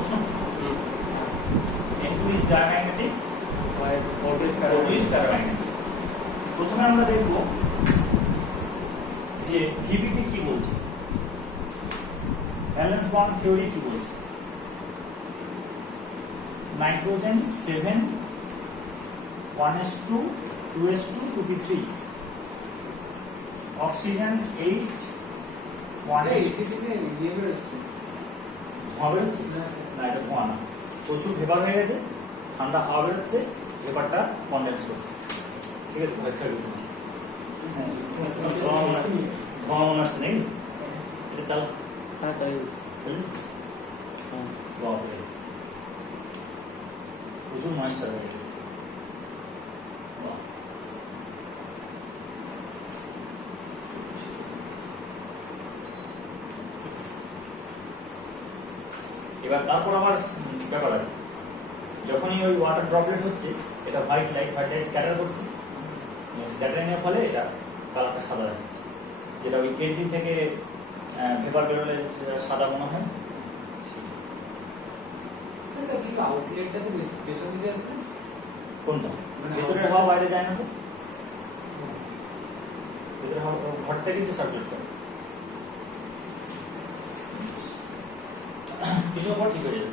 প্রশ্ন N2 is diamagnetic, O2 is paramagnetic. প্রথমে আমরা দেখব যে ভিবিটি কি বলছে, ভ্যালেন্স বন্ড থিওরি কি বলছে। Nitrogen 7 1s2 2s2 2p3, oxygen 8 1s2 ধোঁয়া বেরোচ্ছে না, এটা ধোঁয়া না, প্রচুর ভেপার হয়ে গেছে, ঠান্ডা হাওয়া বেরোচ্ছে, ভেপারটা কনডেন্স করছে। ঠিক আছে, ভয় খাওয়া কিছু না, ধোঁয়া মনে হচ্ছে নাকি? এটা চালা প্রচুর ময়েশ্চার হয়ে গেছে। এবার তারপর আমার ব্যাপার আছে, যখনই ওই ওয়াটার ড্রপলেট হচ্ছে, এটা হোয়াইট লাইট স্ক্যাটার করছে, স্ক্যাটারিং এর ফলে এটা কালারটা সাদা দেখাচ্ছে, যেটা ওই কেন্টি থেকে ভেপার বেরোলে সাদা মনে হয়। কোনটা? ভেতরের হাওয়া বাইরে যায় না তো, ভেতরের হাওয়া ঘর থেকেই তো সার্কুলেট করে, কিছু পর ঠিক হয়ে যাবে।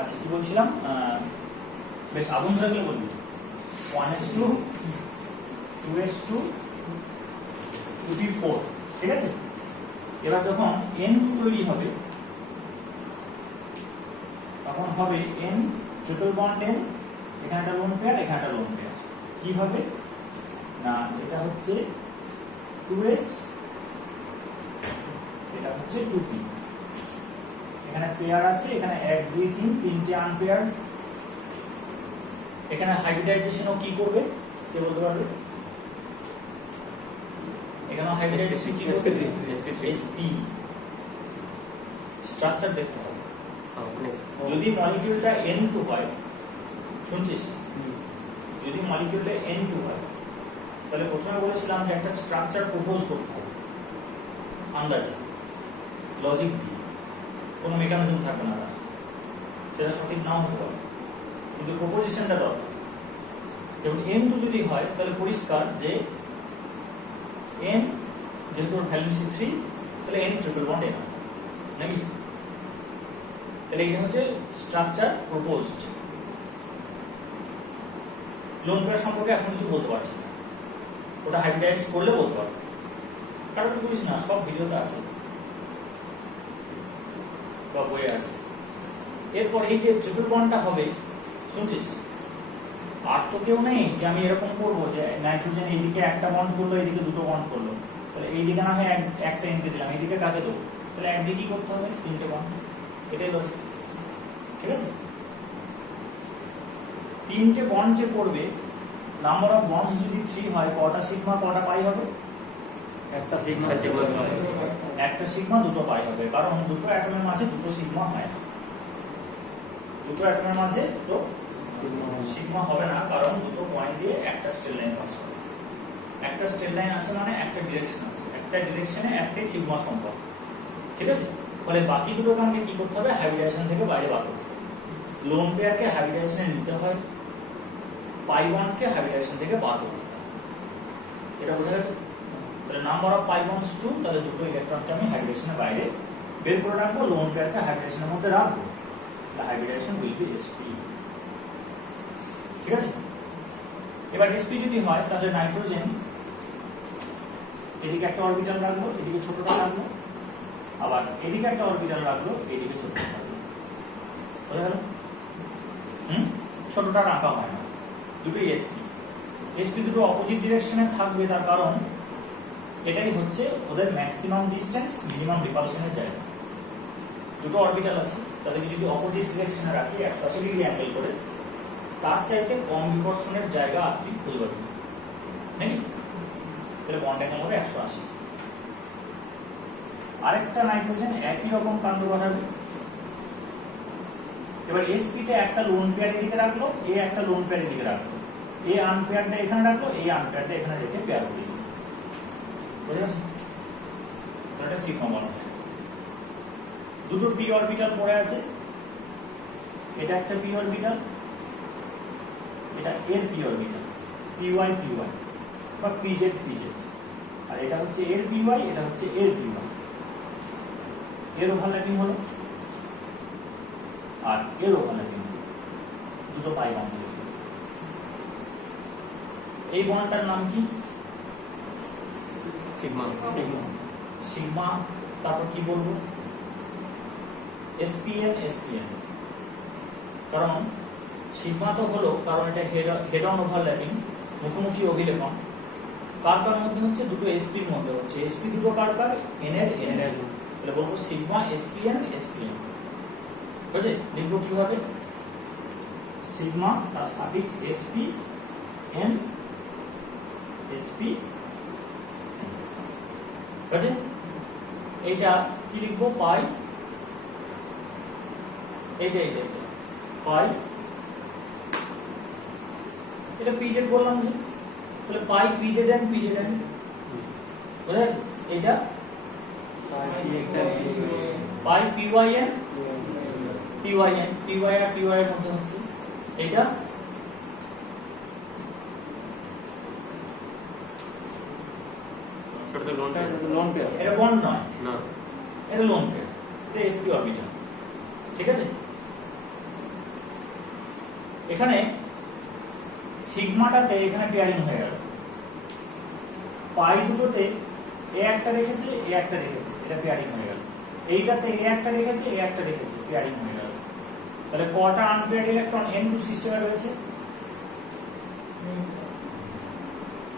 আচ্ছা কি বলছিলাম, বেশ আগুন থাকলে বলবি 1s2 2s2 2p4, ঠিক আছে। এবার যখন N2 তৈরি হবে তখন হবে N ট্রিপল বন্ড N, এখানে একটা লোন পেয়ার, এখানে একটা লোন পেয়ার। কি হবে না, এটা হচ্ছে 2s, এটা হচ্ছে 2p, এখানে পেয়ার আছে, এখানে 1 2 3 তিনটে আনপেয়ার। এখানে হাইব্রিডাইজেশনও কি করবে কে বলতে পারবে? এখানে হাইব্রিডাইজেশন কি করবে? sp স্ট্রাকচার দেখতে হবে। যদি মলিকিউলটা N2 হয়, শুনছিস, যদি মলিকিউলটা N2 হয় তাহলে প্রথমে বলেছিলাম যে একটা স্ট্রাকচার প্রপোজ করতে হবে আন্দাজে, লজিক দিয়ে, কোনো মেকানিজম থাকবে না, সেটা সঠিক নাও হতে পারে, কিন্তু প্রপোজিশনটা দরকার। যেমন N2 যদি হয় তাহলে পরিষ্কার যে N যেহেতু ভ্যালেন্সি 3, তাহলে N ট্রিপল বন্ড N নাকি? তাহলে এটা হচ্ছে স্ট্রাকচার প্রপোজড। লোন পেয়ার সম্পর্কে এখন কিছু বলতে পারছি না, ওটা হাইব্রিডাইজ করলে বলতে পারবো, কারণ তুই বুঝিস না, সব ভিডিওতে আছে বা বইয়ে আছে। এরপর এই যে ট্রিপল বন্ডটা হবে, শুনছিস, আর তো কেউ নেই যে আমি এরকম করবো যে নাইট্রোজেন এইদিকে একটা বন্ড করলো, এইদিকে দুটো বন্ড করলো, তাহলে এইদিকে না হয় একটা এনকে দিলাম, এইদিকে কাকে দেবো, তাহলে একদিকে কি করতে হবে? তিনটে বন্ড, এটাই লজিক, ঠিক আছে। তিনটে বন্ড যে করবে, নাম্বার অফ বন্ডস যদি 3 হয়, কটা সিগমা কটা পাই হবে? একটা সিগমা দুটো পাই হবে, কারণ দুটো অ্যাটমের মাঝে দুটো সিগমা হয় না, দুটো অ্যাটমের মাঝে দুটো সিগমা হবে না, কারণ দুটো পয়েন্ট দিয়ে একটা স্ট্রেট লাইন পাস করে। একটা স্ট্রেট লাইন আছে মানে একটা ডিরেকশন আছে, একটা ডিরেকশনে একটাই সিগমা সম্পর্ক, ঠিক আছে। ফলে বাকি দুটোকে আমাকে কি করতে হবে? হাইব্রিডাইজেশন থেকে বাইরে বার করতে হবে। লোন পেয়ারকে হাইব্রিডাইজেশনে নিতে হয়, পাই বন্ডকে হাইব্রিডাইজেশন থেকে বার করতে হবে, এটা বোঝা গেছে? তাহলে নাম্বার অফ পাই বন্ডস 2, তাহলে দুটো ইলেকট্রনকে আমি হাইব্রিডাইজেশনের বাইরে বের করে রাখবো, লোন পেয়ারকে হাইব্রিডাইজেশনের মধ্যে রাখবো, হাইব্রিডাইজেশন উইল বি sp, ঠিক আছে। এবার sp যদি হয় তাহলে নাইট্রোজেন এদিকে একটা অরবিটাল রাখলো, এদিকে ছোটটা রাখলো, আবার এদিকে একটা অরবিটাল রাখলো, এদিকে ছোটটা রাখলো, বুঝা গেল? ছোটটা রাখা হয় না, দুটোই sp দুটো অপোজিট ডিরেকশনে থাকবে, তার কারণ এটাই হচ্ছে ওদের ম্যাক্সিমাম ডিসটেন্স মিনিমাম রিপালশনের জায়গা। দুটো অরবিটাল আছে, তাদেরকে যদি অপোজিট ডিরেকশনে রাখি 180 ডিগ্রি অ্যাঙ্গেল করে, তার চাইতে কম বিকর্ষণের জায়গা আপনি খুঁজে পাবেন নাকি? তাহলে বন্ড অ্যাঙ্গেল হবে 180। আরেকটা নাইট্রোজেন একই রকম কাণ্ড ঘটাবে। এবার sp তে একটা লোন পেয়ার এদিকে রাখলো, এ একটা লোন পেয়ার এদিকে রাখলো, এ আনপেয়ারটা এখানে রাখলো, এই আনপেয়ারটা এখানে রেখে পেয়ার করে দিল, বুঝে গেছে? এটা সিগমা বন্ড। দুটো পি অরবিটাল পড়ে আছে, এটা একটা পি অরবিটাল, এটা এর পি অরবিটাল, py py বা pz pz, আর এটা হচ্ছে এর py, এটা হচ্ছে এর py। এর ওভারল্যাপিং হলো আর এর ওভারল্যাপিং হলো, দুটো পাই বন্ড। এই বন্ডটার নাম কি? সিগমা। সিগমা। তারপর কি বলবো? SPN SPN। কারণ সিগমা তো হলো কারণ এটা হেড অন ওভারল্যাপিং, মুখোমুখি অভিলেপন। কার কার মধ্যে হচ্ছে? দুটো এসপি এর মধ্যে হচ্ছে। এসপি দুটো কার কার? এন এর তাহলে বলবো সিগমা SPN SPN। বুঝে লিখবো কিভাবে? সিগমা তার সাফিক্স SP N SP। বুঝে এইটা কি লিখবো? পাই, এইটা পাই, এটা পিজেড বললাম যে, তাহলে পাই PZN PZN। বুঝা যাচ্ছে? এটা পাই PYN PYN PY আর PY এর মধ্যে হচ্ছে এইটা এটা বন্ড নয়, এটা লোন পেয়ার, এটা SP অরবিটাল। ঠিক আছে, এখানে সিগমাটাতে এখানে পেয়ারিং হয়ে গেল, পাই দুটোতে এ একটা রেখেছে এ একটা রেখেছে, এটা পেয়ারিং হয়ে গেল। এইটাতে এ একটা রেখেছে এ একটা রেখেছে, পেয়ারিং হয়ে গেল। তাহলে কটা আনপেয়ার্ড ইলেকট্রন N2 সিস্টেমে রয়েছে?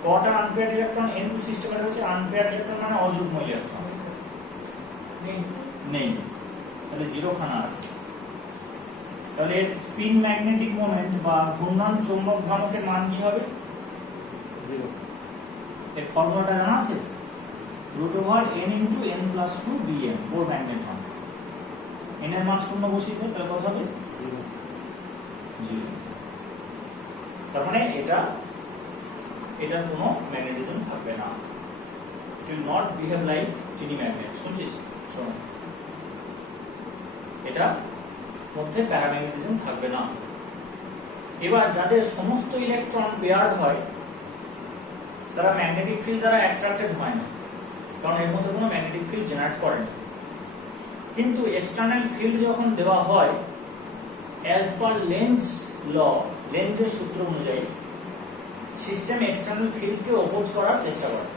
কটা আনপেয়ার্ড ইলেকট্রন N2 সিস্টেমে রয়েছে? আনপেয়ার্ড ইলেকট্রন মানে অযুগ্ম ইলেকট্রন নেই, তাহলে 0 খানা আছে। তাহলে স্পিন ম্যাগনেটিক মোমেন্ট বা ঘূর্ণন চৌম্বক ভ্রামকের মান কি হবে? 0। এর ফর্মুলাটা জানা আছে? √n × n+2 bm Bohr magneton. n এর মান 0 বসিয়ে দেয়, তাহলে কত হবে? 0। তার মানে এটার কোনো ম্যাগনেটিজম থাকবে না। It will not behave like tiny magnet. শুনছিস? শোন, এটা মধ্যে প্যারাম্যাগনেটিজম থাকবে না। এবার যাদের সমস্ত ইলেকট্রন পেয়ার্ড হয় তারা ম্যাগনেটিক ফিল্ড দ্বারা অ্যাট্রাক্টেড হয় না, কারণ এর মধ্যে কোনো ম্যাগনেটিক ফিল্ড জেনারেট করে না। কিন্তু এক্সটার্নাল ফিল্ড যখন দেওয়া হয়, অ্যাজ পার লেন্জ ল, লেন্জের সূত্র অনুযায়ী সিস্টেম এক্সটার্নাল ফিল্ডকে অপোজ করার চেষ্টা করে,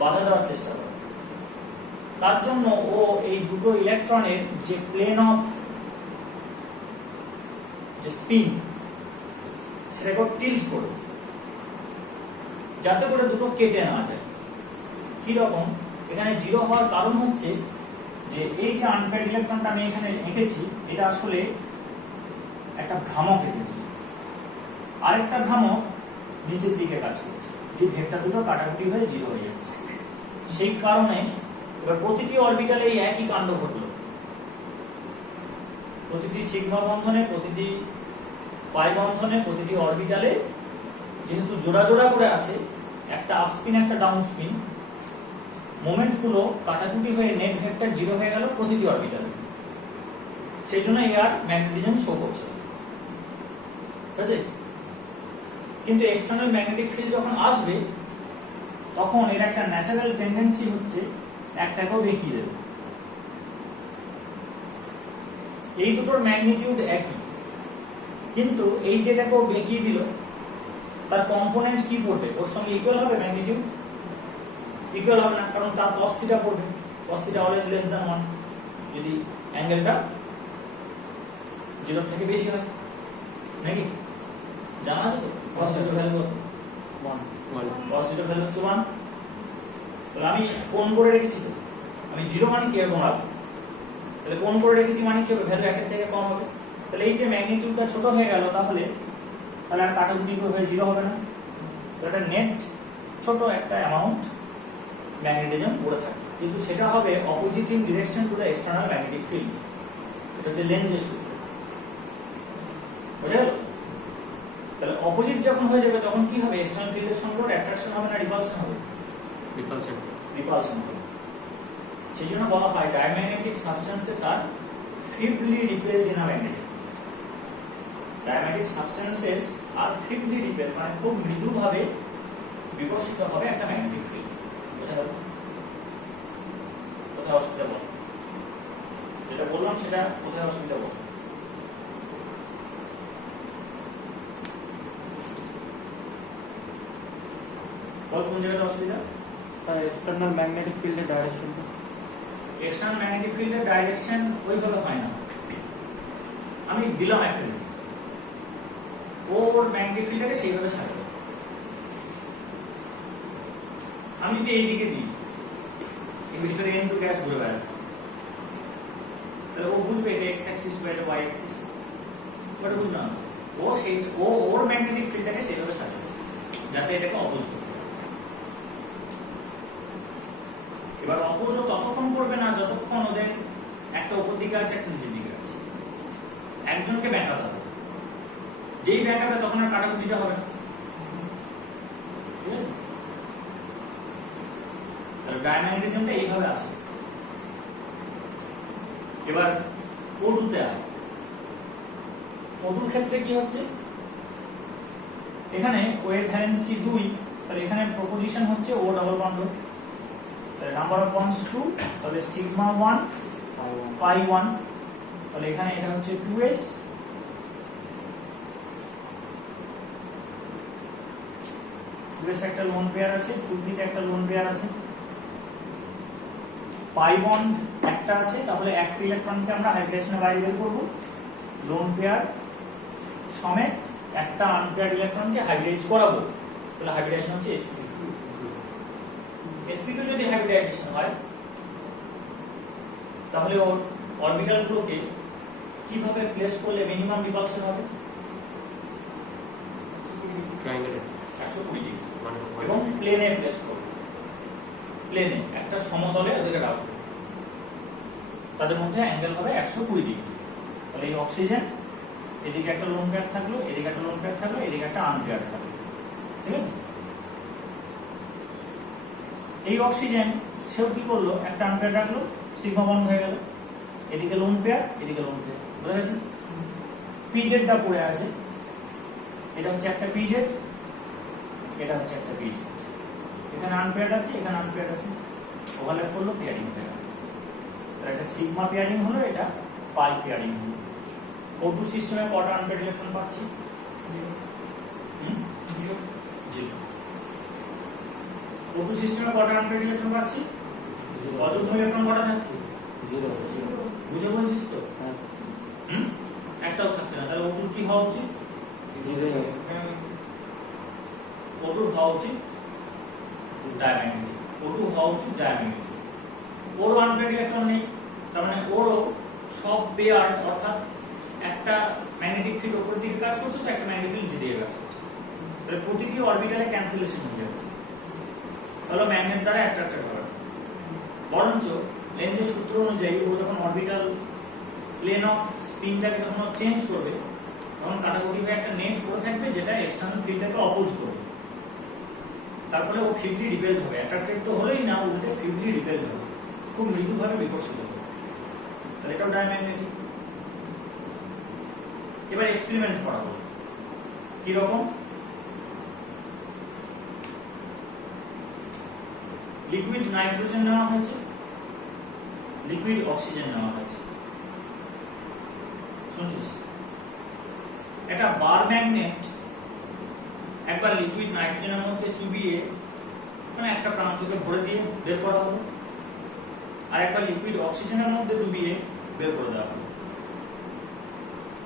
বাধা দেওয়ার চেষ্টা করে। তার জন্য ও এই দুটো ইলেকট্রনের যে প্লেন অফ যে স্পিন সেটাকে টিল্ট করবে যাতে করে দুটো কেটে না যায়। কি রকম? এখানে 0 হওয়ার কারণ হচ্ছে যে এই যে আনপেয়ার্ড ইলেকট্রনটা আমি এখানে এঁকেছি, এটা আসলে একটা ভ্রামক এঁকেছি, আরেকটা ভ্রামক নিচের দিকে কাজ করছে, এই ভেক্টর দুটো কাটাকুটি হয়ে 0 হয়ে যাচ্ছে। সেই কারণে এবার প্রতিটি অরবিটালে এই একই কাণ্ড ঘটলো। প্রতিটি সিগমা বন্ধনে, প্রতিটি পাই বন্ধনে, প্রতিটি অরবিটালে যেহেতু জোড়া জোড়া করে আছে, একটা আপ স্পিন একটা ডাউন স্পিন, মোমেন্ট গুলো কাটাকুটি হয়ে নেট ভেক্টর 0 হয়ে গেল প্রতিটি অরবিটালে। সেই জন্য এর ম্যাগনেটিজম শো করছে। ঠিক আছে, কিন্তু এক্সটার্নাল ম্যাগনেটিক ফিল্ড যখন আসবে তখন এর একটা ন্যাচারাল টেন্ডেন্সি হচ্ছে একটাকেও বেঁকিয়ে দেবে। এই দুটোর ম্যাগনিটিউড একই, কিন্তু এই যেটাকেও বেঁকিয়ে দিল তার কম্পোনেন্ট কি পড়বে? ওর সঙ্গে ইকুয়াল হবে ম্যাগনিটিউড? ইকুয়াল হবে না, কারণ তার cos θ পড়বে। cos θ অলওয়েজ লেস দ্যান 1 যদি অ্যাঙ্গেলটা 0 থেকে বেশি হয়, নাকি? জানা আছে তো cos θ ভ্যালু কত? 1। cos θ ভ্যালু হচ্ছে 1। তাহলে আমি কোণ করে রেখেছি তো, আমি 0 মানে কি এরকম রাখবো, তাহলে কোণ করে রেখেছি মানে কি হবে? ভ্যালু 1 এর থেকে কম হবে। তাহলে এই যে ম্যাগনিটিউডটা ছোট হয়ে গেল, তাহলে আর কাটাকুটি হয়ে 0 হবে না। তো এটা নেট ছোট একটা অ্যামাউন্ট ম্যাগনেটিজম পড়ে থাকে, কিন্তু সেটা হবে opposite in direction to the external magnetic field. এটা হচ্ছে লেন্জের সূত্র। বুঝা গেল? তাহলে অপোজিট যখন হয়ে যাবে তখন কি হবে? এক্সটার্নাল ফিল্ডের সঙ্গে ওর অ্যাট্রাকশন হবে না রিপালশন হবে? রিপালশন হবে। সেই জন্য বলা হয় diamagnetic substances are feebly repelled in a magnetic. Diamagnetic substances are feebly repel মানে খুব মৃদুভাবে বিকশিত হবে একটা ম্যাগনেটিক ফিল্ড। বুঝা গেল? কোথায় অসুবিধা বল? যেটা বললাম সেটা কোথায় অসুবিধা বল? বল কোন জায়গাটা অসুবিধা? এক্সটার্নাল ম্যাগনেটিক ফিল্ডের ডাইরেকশন। এক্সটার্নাল ম্যাগনেটিক ফিল্ডের ডাইরেকশন ওইভাবে হয় না। আমি দিলাম একটা জিনিস, ওর ম্যাগনেটিক ফিল্ডটাকে সেইভাবে ছাড়বে। আমি যদি এইদিকে দিই, এর ভিতরে এন টু গ্যাস ঘুরে বেড়াচ্ছে, তাহলে ও বুঝবে এটা এক্স অ্যাক্সিস বা এটা ওয়াই অ্যাক্সিস, ওটা বুঝবে না। ও সেই ওর ম্যাগনেটিক ফিল্ডটাকে সেইভাবে ছাড়বে যাতে এটাকে অপোজ করবে। এবার অপোজও ততক্ষণ করবে না যতক্ষণ ওদের একটা উপর দিকে আছে একটা নিচের দিকে আছে, একজনকে ব্যাঁকাতে হবে। যেই ব্যাঁকাবে তখন আর কাটাকুটিটা হবে না। ঠিক আছে? তাহলে ডায়াম্যাগনেটিজমটা এইভাবে আসে। এবার O2 আয়। O2 ক্ষেত্রে কি হচ্ছে, এখানে ওয়েভ ভ্যালেন্সি 2, তাহলে এখানে প্রপোজিশন হচ্ছে O ডাবল বন্ড, তাহলে নাম্বার অফ বন্ডস 2, তাহলে সিগমা 1 পাই 1, তাহলে এখানে এটা হচ্ছে 2s, একটা লোন পেয়ার আছে, 2p তে একটা লোন পেয়ার আছে, পাই বন্ড একটা আছে, তাহলে একটা ইলেকট্রনকে আমরা হাইব্রিডেশনের বাইরে বের করব। লোন পেয়ার সমেত একটা আনপেয়ার্ড ইলেকট্রনকে হাইব্রিডাইজ করাবো, তাহলে হাইব্রিডেশন হচ্ছে sp2। sp2 যদি হাইব্রিডাইজেশন হয় তাহলে ওর অরবিটাল গুলোকে কিভাবে প্লেস করলে মিনিমাম রিপালশন হবে? ট্রায়াঙ্গেলে 120 ডিগ্রি এবং প্লেনে প্লেস করবে। প্লেনে একটা সমতলে ওদেরকে রাখবে, তাদের মধ্যে অ্যাঙ্গেল হবে 120 ডিগ্রি। তাহলে এই অক্সিজেন এদিকে একটা লোন পেয়ার থাকলো, এদিকে একটা লোন পেয়ার থাকলো, এদিকে একটা আনপেয়ার থাকলো। ঠিক আছে? এই অক্সিজেন সেও কি করলো, একটা আনপেয়ার রাখলো, সিগমা বন্ড হয়ে গেল, এদিকে লোন পেয়ার, এদিকে লোন পেয়ার। বুঝা গেছে? পিজেডটা পড়ে আছে, এটা হচ্ছে একটা পিজেড, এটা হচ্ছে একটা পিজেড। এখানে আনপেয়ার্ড আছে, এখানে আনপেয়ার্ড আছে, ওভারল্যাপ করলো, পেয়ারিং হয়ে গেল। এটা সিগমা পেয়ারিং হলো, এটা পাই পেয়ারিং হলো। O2 সিস্টেমে কটা আনপেয়ার্ড ইলেকট্রন পাচ্ছি? 0। O2 সিস্টেমে কটা আনপেয়ার্ড ইলেকট্রন পাচ্ছি? অযুগ্ম ইলেকট্রন কটা থাকছে? 0। বুঝে বলছিস তো? একটাও থাকছে না। তাহলে O2 কি হওয়া উচিত? 0। O2 হওয়া উচিত ডায়াম্যাগনেটিক। O2 হওয়া উচিত ডায়াম্যাগনেটিক। ওরও আনপেয়ার্ড ইলেকট্রন নেই, তার মানে ওরও সব পেয়ার, অর্থাৎ একটা ম্যাগনেটিক ফিল্ড উপরের দিকে কাজ করছে, তো একটা ম্যাগনেটিক ফিল্ড নিচে দিকে কাজ করছে। তাহলে প্রতিটি অরবিটালে ক্যান্সেলেশন হয়ে যাচ্ছে, তাহলে ম্যাগনেট দ্বারা অ্যাট্রাক্টেড হবে। বরঞ্চ লেন্জের সূত্র অনুযায়ী ও যখন অরবিটাল প্লেন অফ স্পিনটাকে যখন চেঞ্জ করবে তখন কাটাকুটি হয়ে একটা নেট করে থাকবে যেটা এক্সটার্নাল ফিল্ডটাকে অপোজ করবে। তারপরে ও ফিবলি রিপেলড হবে, অ্যাট্রাক্টেড তো হলোই না, উল্টে ফিবলি রিপেলড হবে, খুব মৃদুভাবে বিকশিত হবে। তাহলে এটাও ডায়াম্যাগনেটিক। এবার এক্সপেরিমেন্ট করা হলো কিরকম? লিকুইড নাইট্রোজেন নেওয়া হয়েছে, লিকুইড অক্সিজেন নেওয়া হয়েছে। শুনছিস? একটা বার ম্যাগনেট একবার লিকুইড নাইট্রোজেনের মধ্যে চুবিয়ে মানে একটা প্রান্তকে ভরে দিয়ে বের করা হলো, আর একবার লিকুইড অক্সিজেনের মধ্যে ডুবিয়ে বের করে দেওয়া হলো।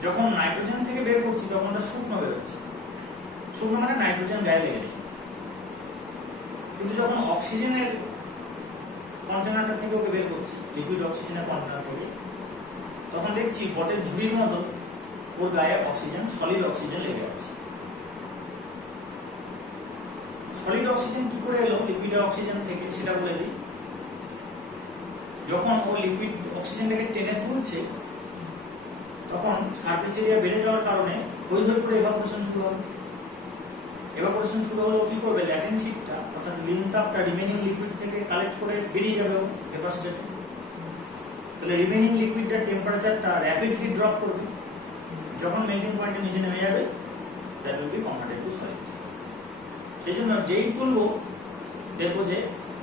যখন নাইট্রোজেন থেকে বের করছি তখন ওটা শুকনো বেরোচ্ছে, শুকনো মানে নাইট্রোজেন গায়ে লেগে নেই। কিন্তু যখন অক্সিজেনের কন্টেনারটা থেকে ওকে বের করছি, লিকুইড অক্সিজেনের কন্টেনার থেকে, তখন দেখছি বটের ঝুড়ির মতো ওর গায়ে অক্সিজেন, সলিড অক্সিজেন লেগে আছে। সলিড অক্সিজেন কি করে এলো লিকুইড অক্সিজেন থেকে সেটা বলে দিই। যখন ও লিকুইড অক্সিজেনটাকে টেনে তুলছে তখন সারফেস এরিয়া বেড়ে যাওয়ার কারণে হই হই করে এভাপোরেশন শুরু হবে। এভাপোরেশন শুরু হলো কি করবে, ল্যাটেন্ট হিটটা অর্থাৎ লিন তাপটা রিমেনিং লিকুইড থেকে কালেক্ট করে বেরিয়ে যাবে ভেপার স্টেটে। তাহলে রিমেইনিং লিকুইডটার টেম্পারেচারটা র্যাপিডলি ড্রপ করবে, যখন মেল্টিং পয়েন্টের নিচে নেমে যাবে that will be converted to solid. সেই জন্য যেই তুলবো দেখবো যে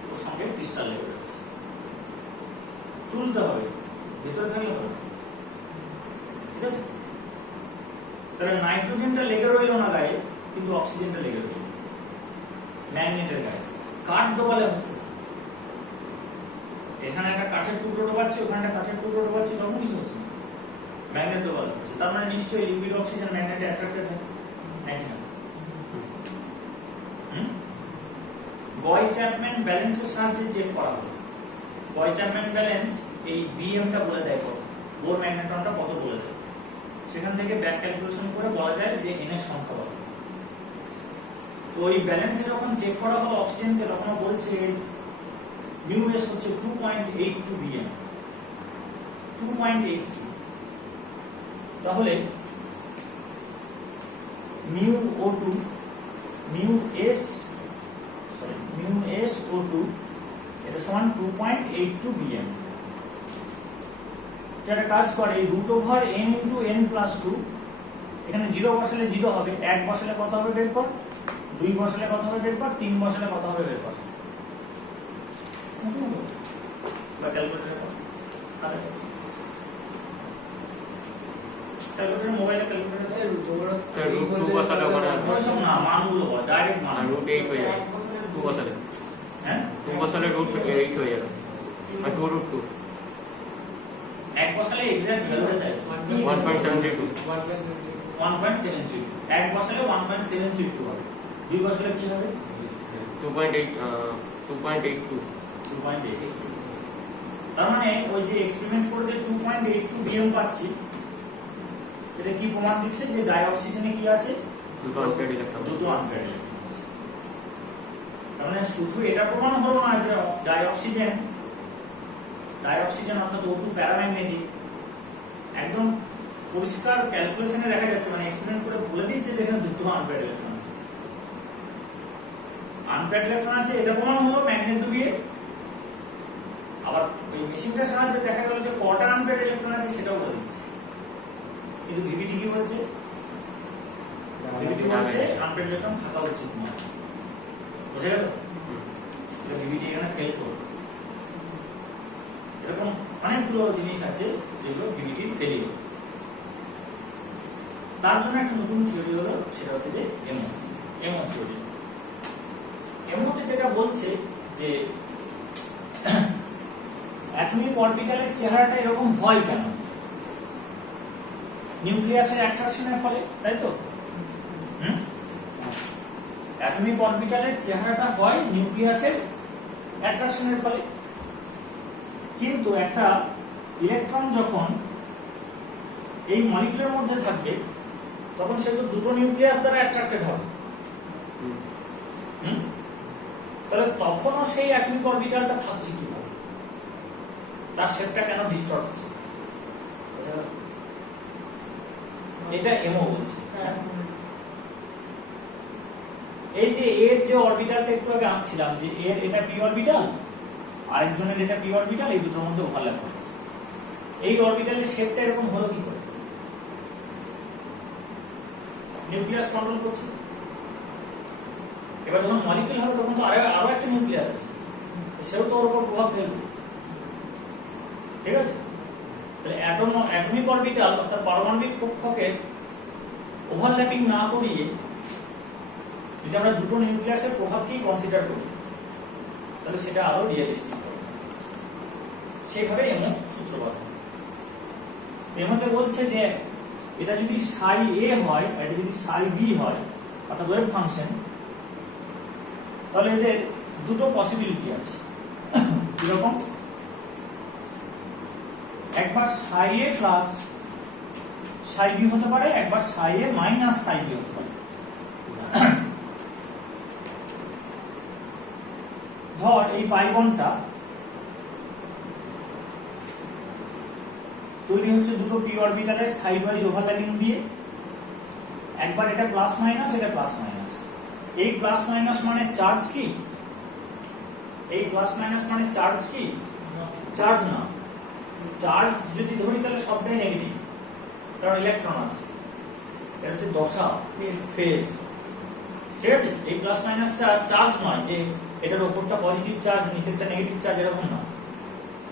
ওর সঙ্গে ক্রিস্টাল লেগে রয়েছে, তুলতে হবে, ভিতরে থাকলে হবে না, ঠিক আছে? তাহলে নাইট্রোজেনটা লেগে রইল না গায়ে, কিন্তু অক্সিজেনটা লেগে রইল ম্যাগনেটের গায়ে। কাঠ ডোবালে হচ্ছে, এখানে একটা কাঠের টুকরো ডোবাচ্ছে, ওখানে একটা কাঠের টুকরো ডোবাচ্ছে, তখন কিছু হচ্ছে না, ম্যাগনেট ডোবালে হচ্ছে। তার মানে নিশ্চয়ই লিকুইড অক্সিজেন ম্যাগনেটে অ্যাট্রাক্টেড হয় নাকি না? গয় চ্যাপম্যান ব্যালেন্সের সাহায্যে চেক করা হলো। গয় চ্যাপম্যান ব্যালেন্স এই বিএমটা বলে দেয় কত, বোর ম্যাগনেট্রনটা কত বলে দেয়, সেখান থেকে ব্যাক ক্যালকুলেশন করে বলা যায় যে এন এর সংখ্যা কত। তো ওই ব্যালেন্সে যখন চেক করা হলো অক্সিজেনকে, তখন বলছে মিউ এস হচ্ছে 2.82 বিএম, 2.82। তাহলে mu O2 mu S O2 এটা সমান 2.82 বিএম। এটা কাজ করে √n × n+2, এখানে 0 বসালে 0 হবে, 1 বসালে কত হবে বের কর, 2 বসালে কত হবে বের কর, 3 বসালে কত হবে বের কর। বা ক্যালকুলেটর কর, ক্যালকুলেটর মোবাইলে ক্যালকুলেটর আছে, স্যার √2 বসালে ওখানে ওইসব না, মানগুলো বল, ডাইরেক্ট মান। √8 হয়ে যাবে, 2 বসালে, হ্যাঁ 2 বসালে √8 হয়ে যাবে, আর 2√2 এক বসালে এক্সাক্ট ভ্যালুটা চাইছে 1.72, 1.72, এক বসালে 1.72 হবে, 2 বসালে কি হবে 2.82। 2.8। তার মানে ওই যে এক্সপেরিমেন্ট করে যে 2.82 বিএম পাচ্ছি, এটা কি প্রমাণ দিচ্ছে যে ডাই অক্সিজেনে কি আছে, দুটো আনপেয়ার্ড ইলেকট্রন। দুটো আনপেয়ার্ড ইলেকট্রন আছে। তার মানে শুধু এটা প্রমাণ হলো না যে ডাই অক্সিজেন অর্থাৎ O2 প্যারাম্যাগনেটিক, একদম পরিষ্কার ক্যালকুলেশনে দেখা যাচ্ছে, মানে এক্সপেরিমেন্ট করে বলে দিচ্ছে যে এখানে দুটো আনপেয়ার্ড ইলেকট্রন আছে। আনপেয়ার্ড ইলেকট্রন আছে এটা প্রমাণ হলো ম্যাগনেট ডুবিয়ে। আবার ওই মেশিনটার সাহায্যে দেখা গেল যে কটা আনপেয়ার্ড ইলেকট্রন আছে সেটাও বলে দিচ্ছে, কিন্তু ভিভিটি কি বলছে, ভিভিটি বলছে আনপেয়ার্ড ইলেকট্রন থাকা উচিত নয়। বুঝা গেল? ভিভিটি এখানে ফেল করবে। এরকম অনেকগুলো জিনিস আছে যেগুলো ভিভিটির ফেলিওর। তার জন্য একটা নতুন থিওরি হলো, সেটা হচ্ছে যে এমও থিওরি। এমওতে যেটা বলছে যে অ্যাটমিক অরবিটালের চেহারাটা এরকম হয় কেন, নিউক্লিয়াসের অ্যাট্রাকশনের ফলে, তাই তো? অ্যাটমিক অরবিটালের চেহারাটা হয় নিউক্লিয়াসের অ্যাট্রাকশনের ফলে, কিন্তু একটা ইলেকট্রন যখন এই মলিকিউলের মধ্যে থাকবে তখন সে তো দুটো নিউক্লিয়াস দ্বারা অ্যাট্রাক্টেড হবে, তাহলে তখনও সেই অ্যাটমিক অরবিটালটা থাকছে কিভাবে, তার শেপটা কেন ডিস্টর্ট হচ্ছে, এটা এমও বলছে। এই যে এর যে অরবিটালটা একটু আগে আঁকছিলাম, যে এর এটা পি অরবিটাল, আরেকজনের এটা পি অরবিটাল, এই দুটোর মধ্যে ওভারল্যাপ হবে। এই অরবিটালের শেপটা এরকম হলো কি করে? নিউক্লিয়াস কন্ট্রোল করছে। এবার যখন মলিকিউল হবে তখন তো আরো একটা নিউক্লিয়াস আছে, সেও তো ওর উপর প্রভাব ফেলবে, ঠিক আছে? তাহলে অ্যাটমিক অরবিটাল অর্থাৎ পারমাণবিক কক্ষকের ওভারল্যাপিং না করিয়ে যদি আমরা দুটো নিউক্লিয়াসের প্রভাবকেই কনসিডার করি, তাহলে সেটা আরো রিয়েলিস্টিক হবে। সেইভাবে এমও সূত্রপাত হবে। এমতে বলছে যে এটা যদি সাই এ হয়, এটা যদি সাই বি হয়, অর্থাৎ ওয়েভ ফাংশন, তাহলে এদের দুটো পসিবিলিটি আছে। কিরকম? একবার সাই এ প্লাস সাই বি হতে পারে, একবার সাই এ মাইনাস সাই বি হতে পারে। ধর এই পাইবনটা তৈরি হচ্ছে দুটো পি অরবিটালের সাইড ওয়াইজ ওভারল্যাপিং দিয়ে, একবার এটা প্লাস মাইনাস, এটা প্লাস মাইনাস। এই প্লাস মাইনাস মানে চার্জ কি? এই প্লাস মাইনাস মানে চার্জ কি? চার্জ না, চার্জ যদি ধরি তাহলে সবটাই নেগেটিভ, কারণ ইলেকট্রন আছে। এটা হচ্ছে দশা, ফেজ, ঠিক আছে। এই প্লাস মাইনাসটা চার্জ নয় যে এটার উপরটা পজিটিভ চার্জ নিচেরটা নেগেটিভ চার্জ, এরকম না।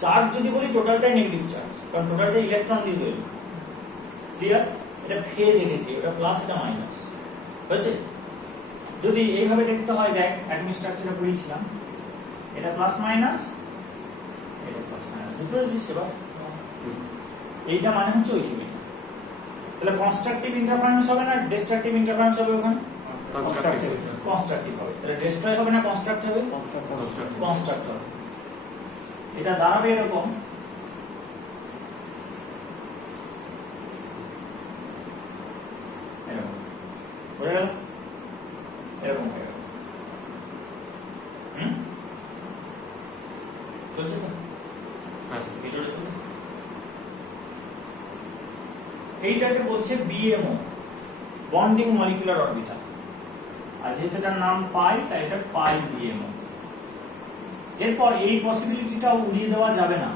চার্জ যদি বলি টোটালটাই নেগেটিভ চার্জ, কারণ টোটালটা ইলেকট্রন দিয়ে তৈরি। ক্লিয়ার? এটা ফেজ এঁকেছি, এটা প্লাস এটা মাইনাস, বুঝছে? যদি এইভাবে দেখতে হয়, দেখ অ্যাটমিক স্ট্রাকচারে পড়িয়েছিলাম, এটা প্লাস মাইনাস, এটা প্লাস মাইনাস, বুঝতে পেরেছিস? এবার এইটা মানে হচ্ছে ওই ছবিটা। তাহলে কনস্ট্রাকটিভ ইন্টারফারেন্স হবে না ডিস্ট্রাকটিভ ইন্টারফারেন্স হবে? ওখানে কনস্ট্রাকটিভ হবে। তাহলে ডিস্ট্রয় হবে না কনস্ট্রাক্ট হবে? কনস্ট্রাক্ট হবে। এটা দাঁড়াবে এরকম, এরকম হয়ে গেল, এরকম হয়ে গেল। চলছে তো? ভিডিওটা চলছে। এইটাকে বলছে বিএমও, বন্ডিং মলিকুলার অরবিটাল। আর যেহেতু এটার নাম পাই, তাই এটা পাই বিএমও। এরপর এই পসিবিলিটিটাও উড়িয়ে দেওয়া যাবে না,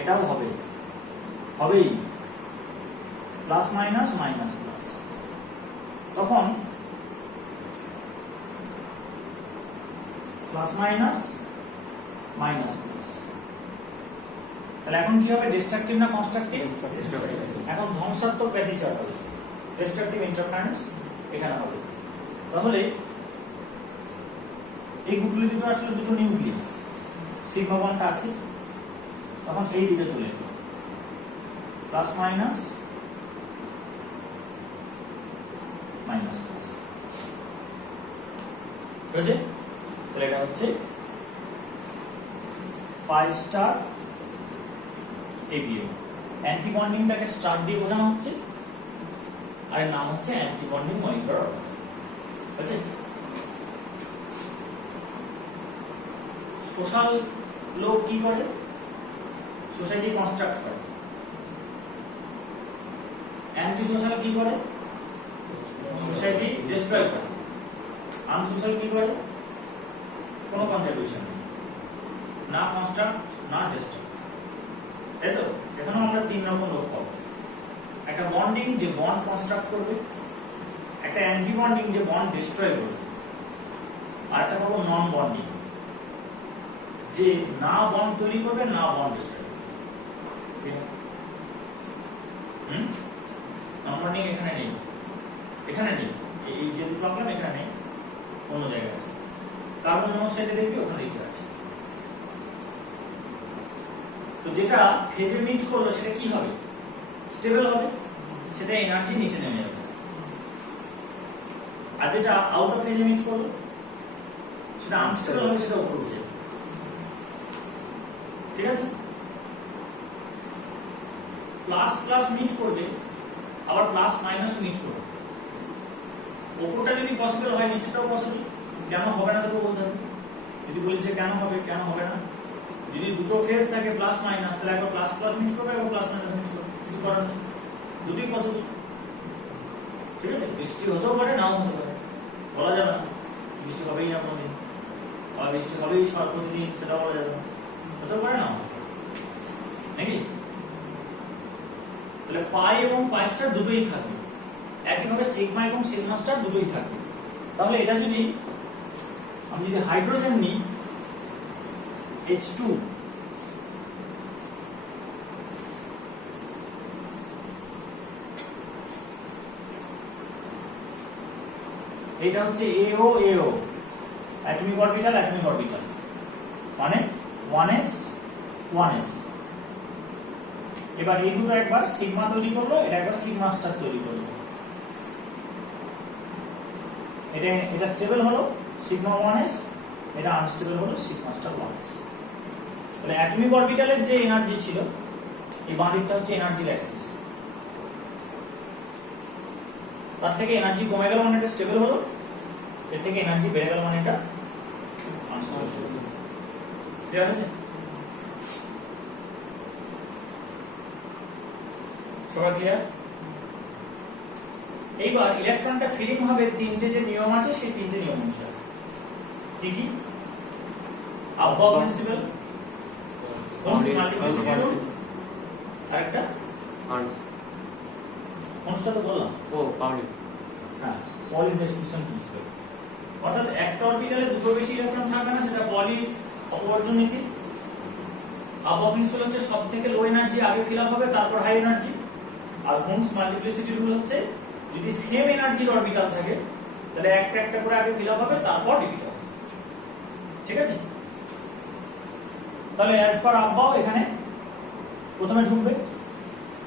এটাও হবে, হবেই প্লাস মাইনাস মাইনাস প্লাস। তখন প্লাস মাইনাস মাইনাস প্লাস। তাহলে এখন কি হবে? ডিস্ট্রাকটিভ না কনস্ট্রাকটিভ? এখন ধ্বংসাত্মক ব্যতিচার হবে, ডিস্ট্রাকটিভ ইন্টারফারেন্স এখানে হবে। তাহলে এই গুটলি দুটো আসলে দুটো নিউক্লিয়াস, সিগমা বন্ডটা আছে, তখন এই দিকে চলে যাবে, প্লাস মাইনাস মাইনাস প্লাস, বুঝেছে? তাহলে এটা হচ্ছে পাই স্টার এবিএম। অ্যান্টি বন্ডিংটাকে স্টার দিয়ে বোঝানো হচ্ছে, আর এর নাম হচ্ছে অ্যান্টি বন্ডিং মলিকুলার অরবিটাল, বুঝেছে? সোশ্যাল লোক কি করে? সোসাইটি কনস্ট্রাক্ট করে। অ্যান্টি সোশ্যাল কি করে? সোসাইটি ডিস্ট্রয় করে। আনসোশ্যাল কি করে? কোনো কন্ট্রিবিউশন নেই, না কনস্ট্রাক্ট না ডিস্ট্রয়, তাই তো? এখানেও আমরা তিন রকম লোক পাবো। একটা বন্ডিং, যে বন্ড কনস্ট্রাক্ট করবে, একটা অ্যান্টি বন্ডিং, যে বন্ড ডিস্ট্রয় করবে, আর একটা পাবো নন বন্ডিং, যে না বন্ড তৈরি করবে না বন্ড ডিস্ট্রয় করবে। নন বন্ডিং এখানে নেই, এখানে নেই, এই যে দুটো আঁকলাম এখানে নেই, অন্য জায়গায় আছে। কার্বন মনোক্সাইডে দেখবি ওখানে লিখে আছে। তো যেটা ফেজে মিট করলো সেটা কি হবে? স্টেবল হবে, সেটা এনার্জি নিচে নেমে যাবে। আর যেটা আউট অফ ফেজে মিট করলো সেটা আনস্টেবল হবে, সেটা উপরে উঠে যাবে, ঠিক আছে? প্লাস প্লাস মিট করবে, আবার প্লাস মাইনাসও মিট করবে। উপরটা যদি পসিবল হয় নিচেটাও পসিবল। কেন হবে না তোকে বলতে হবে। যদি বলিস যে কেন হবে, কেন হবে না? যদি দুটো ফেজ থাকে প্লাস মাইনাস, তাহলে একবার প্লাস প্লাস মিট করবে, একবার প্লাস মাইনাস মিট করবে, কিছু করার নেই, দুটোই পসিবল, ঠিক আছে? বৃষ্টি হতেও পারে, নাও হতে পারে, বলা যাবে না। বৃষ্টি হবেই না কোনোদিন, বা বৃষ্টি হবেই প্রতিদিন, সেটা বলা যাবে না, হতেও পারে না, নাকি? তাহলে পাই এবং পাই স্টার দুটোই থাকবে, একইভাবে সিগমা এবং সিগমা স্টার দুটোই থাকবে। তাহলে এটা যদি আমি যদি হাইড্রোজেন নিই H2, এটা হচ্ছে AO AO, atomic orbital atomic orbital, মানে 1s 1s। এবার এই দুটো একবার সিগমা তৈরি করলো, এটা একবার সিগমা স্টার তৈরি করলো। এটা স্টেবল হলো সিগমা 1s, এটা আনস্টেবল হলো সিগমা স্টার 1s। তাহলে অ্যাটমিক অরবিটালের যে এনার্জি ছিল, এই বাঁ দিকটা হচ্ছে এনার্জির অ্যাক্সিস, তার থেকে এনার্জি কমে গেল মানে এটা স্টেবল হলো, এর থেকে এনার্জি বেড়ে গেল মানে এটা আনস্টেবল হলো। ক্লিয়ার আছে? সবাই ক্লিয়ার? এইবার ইলেকট্রনটা ফিলিং হবে তিনটে যে নিয়ম আছে, সেই তিনটে নিয়ম অনুসারে। কি কি? আবহাওয়া প্রিন্সিপাল, ওহমস মাল্টিপ্লিসিটি রুল, আরেকটা আর্নস অনুষ্ঠিত তো বললাম। ও পাউলি হ্যাঁ, পলিজাইজেশন প্রিন্সিপাল, অর্থাৎ একটা অরবিটালে দুটো বেশি ইলেকট্রন থাকবে না, সেটা পলি অপবর্জন নীতি। আবহাওয়া প্রিন্সিপাল হচ্ছে সব থেকে লো এনার্জি আগে ফিল আপ হবে, তারপর হাই এনার্জি। আর হোমস মাল্টিপ্লিসিটি রুল হচ্ছে যদি সেম এনার্জির অরবিটাল থাকে তাহলে একটা একটা করে আগে ফিল আপ হবে, তারপর রিপিট হবে। ঠিক আছে, তাহলে অ্যাজ পার আবহাওয়া এখানে প্রথমে ঢুকবে,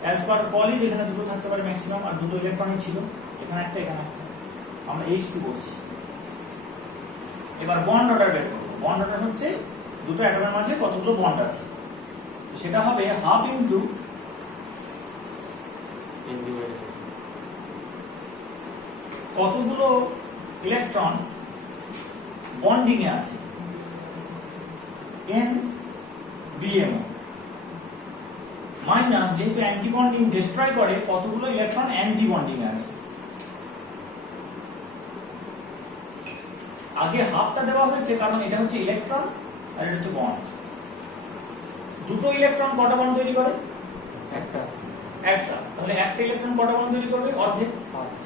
অ্যাজ পার পলিজ এখানে দুটো থাকতে পারে ম্যাক্সিমাম, আর দুটো ইলেকট্রনই ছিল, এখানে একটা এখানে একটা। আমরা H2 করছি। এবার বন্ড অর্ডার বের করব। বন্ড অর্ডার হচ্ছে দুটো অ্যাটমের মাঝে কতগুলো বন্ড আছে, সেটা হবে হাফ ইনটু এনডি মাইনাস কতগুলো ইলেকট্রন বন্ডিং এ আছে n BMO মাইনাস যেহেতু অ্যান্টি বন্ডিং ডিস্ট্রয় করে কতগুলো ইলেকট্রন অ্যান্টি বন্ডিং এ আছে। আগে হাফটা দেওয়া হয়েছে কারণ এটা হচ্ছে ইলেকট্রন আর এটা হচ্ছে বন্ড। দুটো ইলেকট্রন কটা বন্ড তৈরি করে? একটা একটা। তাহলে একটা ইলেকট্রন কটা বন্ড তৈরি করবে? অর্ধেক,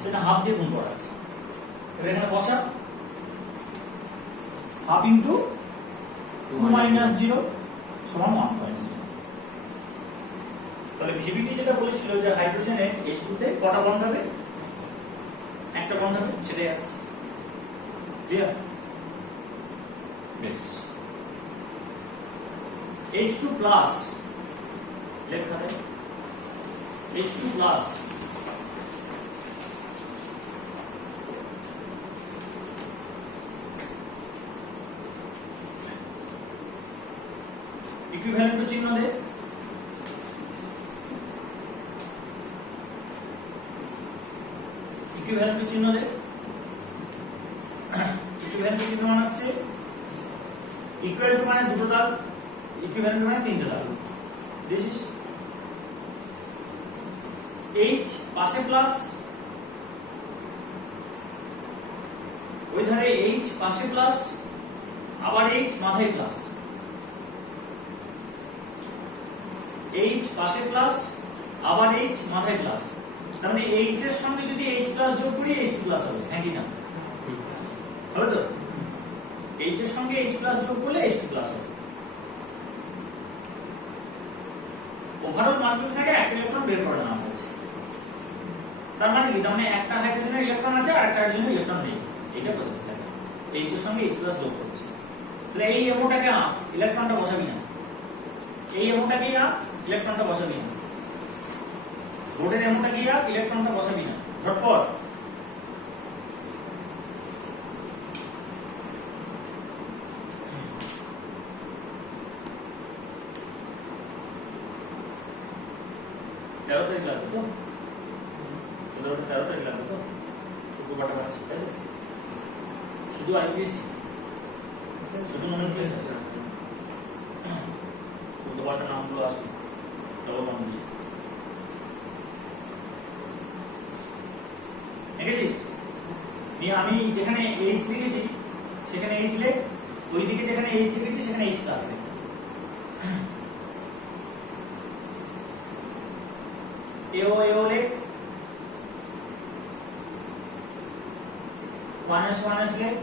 সেটা হাফ দিয়ে গুণ করা আছে। এবার এখানে বসা হাফ ইনটু 2 মাইনাস 0 সমান 1.0। তাহলে ভিভিটি যেটা বলেছিল যে হাইড্রোজেনের H2 তে কটা বন্ড হবে? একটা বন্ড হবে, সেটাই আসছে। ক্লিয়ার? বেশ, H2 প্লাস লেখা যায় H2 প্লাস ইকুইভ্যালেন্ট চিহ্ন দে। ইকুইভ্যালেন্ট চিহ্ন দে। ইকুইভ্যালেন্ট চিহ্ন মানে হচ্ছে ইকুয়াল টু মানে দুটো দাগ, ইকুইভ্যালেন্ট মানে তিনটে দাগ। দিস H পাশে প্লাস, ওই ধারে H পাশে প্লাস, আবার H মাথায় প্লাস। H পাশে প্লাস, আবার H মাথায় প্লাস। তার মানে H এর সঙ্গে যদি H প্লাস যোগ করি H2 প্লাস হবে, হ্যাঁ কি না? হবে তো? H এর সঙ্গে H প্লাস যোগ করলে H2 প্লাস হবে। ওভারঅল মার্কিং থেকে একটা ইলেকট্রন বের করে নেওয়া হয়েছে। তার মানে কি? তার মানে একটা হাইড্রোজেনের ইলেকট্রন আছে আর একটা হাইড্রোজেনের ইলেকট্রন নেই, এটা বোঝাতে চাই। H এর সঙ্গে H প্লাস যোগ করছে, তাহলে এই এমোটাকে ইলেকট্রনটা বসাবি না, এই এমোটাকে ইলেকট্রনটা বসাবি না, বোর্ডের এমোটাকে ইলেকট্রনটা বসাবি না, ঝটপট। তেরো তারিখ লাগবে তো, 13 তারিখ লাগবে তো, শুক্রবারটা পাচ্ছি তাই তো? শুধু আইপিএসি, শুধু নমিনিকেশন, শুক্রবারটা নামগুলো আসবে ডবল নাম দিয়ে। দেখেছিস? নিয়ে আমি যেখানে H লিখেছি সেখানে H লেখ, ওই দিকে যেখানে H লিখেছি সেখানে H প্লাস লেখ। এও লেখ, 1s লেখ,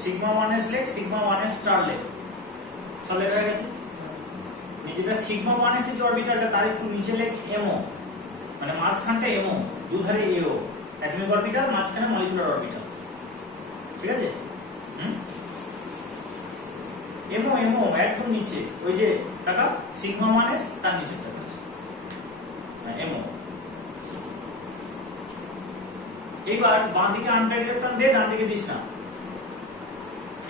সিগমা 1s লেখ, সিগমা 1s স্টার লেখ। সব লেখা হয়ে গেছে। নিচেটা সিগমা 1s এর যে অরবিটালটা তার একটু নিচে লেখ MO, মানে মাঝখানটা MO, দুধারে AO, অ্যাটমিক অরবিটাল, মাঝখানে মলিকুলার অরবিটাল। ঠিক আছে? MO একদম নিচে, ওই যে টাকা সিগমা 1s তার নিচেরটা আছে MO। এবার বাঁ দিকে আনপেয়ার্ড ইলেকট্রন দে, ডান দিকে দিস না।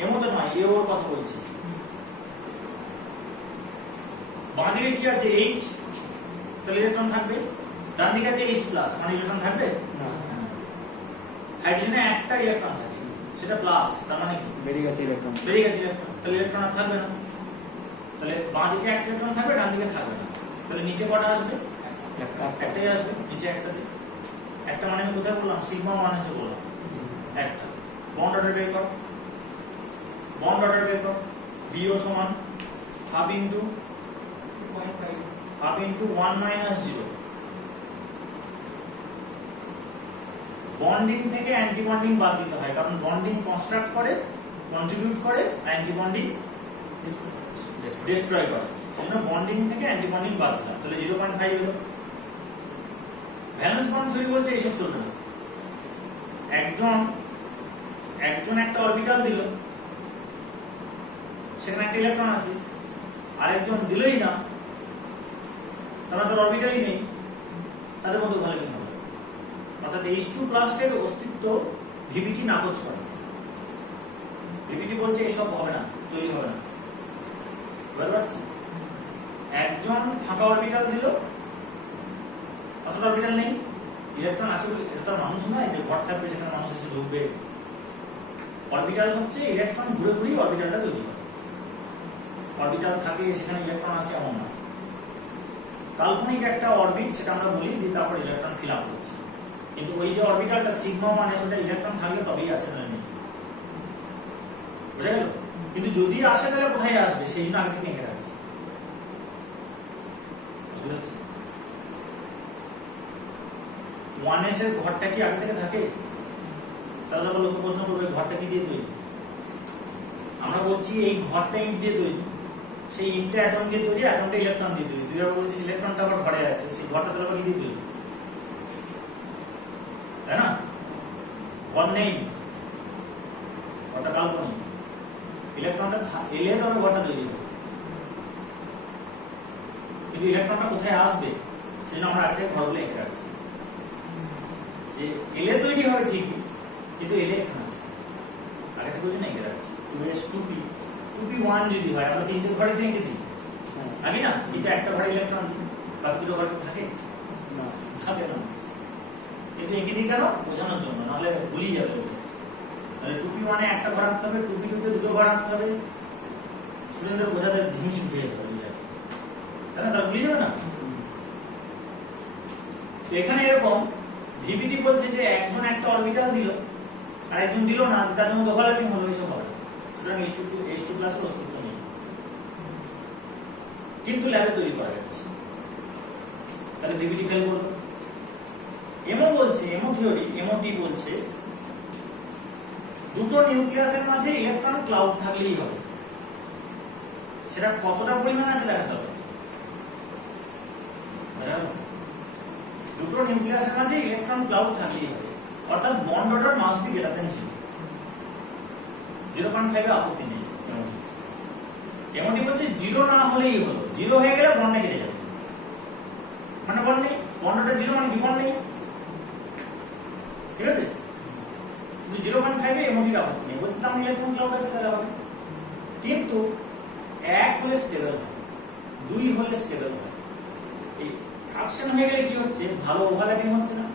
MO তো নয়, AO এর কথা বলছি। বাঁ দিকে কি আছে? H, তাহলে ইলেকট্রন থাকবে। ডান দিকে আছে H প্লাস, মানে ইলেকট্রন থাকবে না। হাইড্রোজেনে একটা ইলেকট্রন থাকে, সেটা প্লাস, তার মানে কি? বেরিয়ে গেছে ইলেকট্রন। বেরিয়ে গেছে ইলেকট্রন, তাহলে ইলেকট্রন আর থাকবে না। তাহলে বাঁ দিকে একটা ইলেকট্রন থাকবে, ডান দিকে থাকবে না। তাহলে নিচে কটা আসবে? একটাই আসবে, নিচে একটা দিই। একটা মানে আমি কোথায় বললাম? সিগমা 1s এ বললাম একটা। বন্ড অর্ডার বের কর, বন্ড অর্ডার বের কর। BO সমান half into half into 1 minus 0। Bonding থেকে অ্যান্টি বন্ডিং বাদ দিতে হয়, কারণ বন্ডিং কনস্ট্রাক্ট করে, কন্ট্রিবিউট করে, অ্যান্টি বন্ডিং ডিস্ট্রয় করে। সেজন্য বন্ডিং থেকে অ্যান্টি বন্ডিং বাদ দিলাম, তাহলে 0.5 হলো। ভ্যালেন্স বন্ড থিওরি বলছে এইসব চলবে না। একজন একটা অরবিটাল দিল, সেখানে একটা ইলেকট্রন আছে, আরেকজন দিলই না, তারা তো অরবিটালই নেই, তাদের মধ্যে ওভারল্যাপিং হবে। অর্থাৎ H2+ এর অস্তিত্ব ভিভিটি নাকচ করে। ভিভিটি বলছে এসব হবে না, তৈরি হবে না। বুঝতে পারছেন? একজন ফাঁকা অরবিটাল দিল, অর্থাৎ অরবিটাল নেই, ইলেকট্রন আছে বলে এটা তো মানুষ নয় যে ঘর থাকবে সেখানে মানুষ এসে ঢুকবে। অরবিটাল হচ্ছে ইলেকট্রন ঘুরে ঘুরে অরবিটালটা তৈরি করে। অরবিটাল থাকে সেখানে ইলেকট্রন আসে এমন না। কাল্পনিক একটা অরবিট, সেটা আমরা বলি, দিয়ে তারপর ইলেকট্রন ফিল আপ করছে। কিন্তু ওই যে অরবিটালটা সিগমা মানে সেটা ইলেকট্রন থাকলে তবেই আসে, না নেই। বুঝা গেল? কিন্তু যদি আসে তাহলে কোথায় আসবে, সেই জন্য আগে থেকে এঁকে রাখছে। বুঝতে পারছি? 1s এর ঘরটা কি আগে থেকে থাকে? তাহলে আবার লোক প্রশ্ন করবে ঘরটা কি দিয়ে তৈরি? আমরা বলছি এই ঘরটা ইট দিয়ে তৈরি, সেই ইটটা অ্যাটম দিয়ে তৈরি, অ্যাটমটা ইলেকট্রন দিয়ে তৈরি। তুই আবার বলছিস ইলেকট্রনটা আবার ঘরে আছে, সেই ঘরটা তাহলে আবার কি দিয়ে তৈরি? তাই না? ঘর নেই, ঘরটা কাল্পনিক। ইলেকট্রনটা এলে তবে ঘরটা তৈরি হবে, কিন্তু ইলেকট্রনটা কোথায় আসবে সেজন্য আমরা আগে থেকে ঘরগুলো এঁকে রাখছি যে এলে তৈরি হবে ঠিকই, কিন্তু এলে এখানে আছে আগে থেকে ওই জন্য এঁকে রাখছি। 2s 2p 2p1 যদি হয় আমরা তিনটে ঘরে তো এঁকে দিই, আমি না? কিন্তু একটা ঘরে ইলেকট্রন দিই, বাকি দুটো ঘরে থাকে না, থাকে না। কিন্তু এঁকে দিই কেন? বোঝানোর জন্য, নাহলে ভুলিয়ে যাবে লোকে। তাহলে 2p1 এ একটা ঘর আনতে হবে, 2p2 তে দুটো ঘর আনতে হবে, স্টুডেন্টদের বোঝাতে হিমশিম খেয়ে যাবে, তাই না? তারা ভুলিয়ে যাবে না। তো এখানে এরকম ভিভিটি বলছে যে একজন একটা অরবিটাল দিল আর একজন দিল না, তার জন্য ওভারল্যাপিং হলো, এইসব হবে। সুতরাং H2+ এর অস্তিত্ব নেই, কিন্তু ল্যাবে তৈরি করা যাচ্ছে। তাহলে ভিভিটি ফেল করলো। এমও বলছে, এমও থিওরি, এমওটি বলছে দুটো নিউক্লিয়াসের মাঝে ইলেকট্রন ক্লাউড থাকলেই হবে। সেটা কতটা পরিমাণ আছে দেখাতে হবে। দুটো নিউক্লিয়াসের মাঝে ইলেকট্রন ক্লাউড থাকলেই হবে, অর্থাৎ bond order must be greater than 0.5 এ আপত্তি নেই। এমনটি বলছে 0 না হলেই হলো, 0 হয়ে গেলে বন্ডটা কেটে যাবে, মানে বন্ড নেই। বন্ড অর্ডার 0 মানে কি? বন্ড নেই, ঠিক আছে? কিন্তু 0.5 এ এমনটির আপত্তি নেই, বলছে তার ইলেকট্রন ক্লাউড আছে তাহলে হবে। কিন্তু 1 হলে স্টেবল হয়, 2 হলে স্টেবল হয়। এই ফ্রাকশন হয়ে গেলে কি হচ্ছে? ভালো ওভারল্যাপিং হচ্ছে না,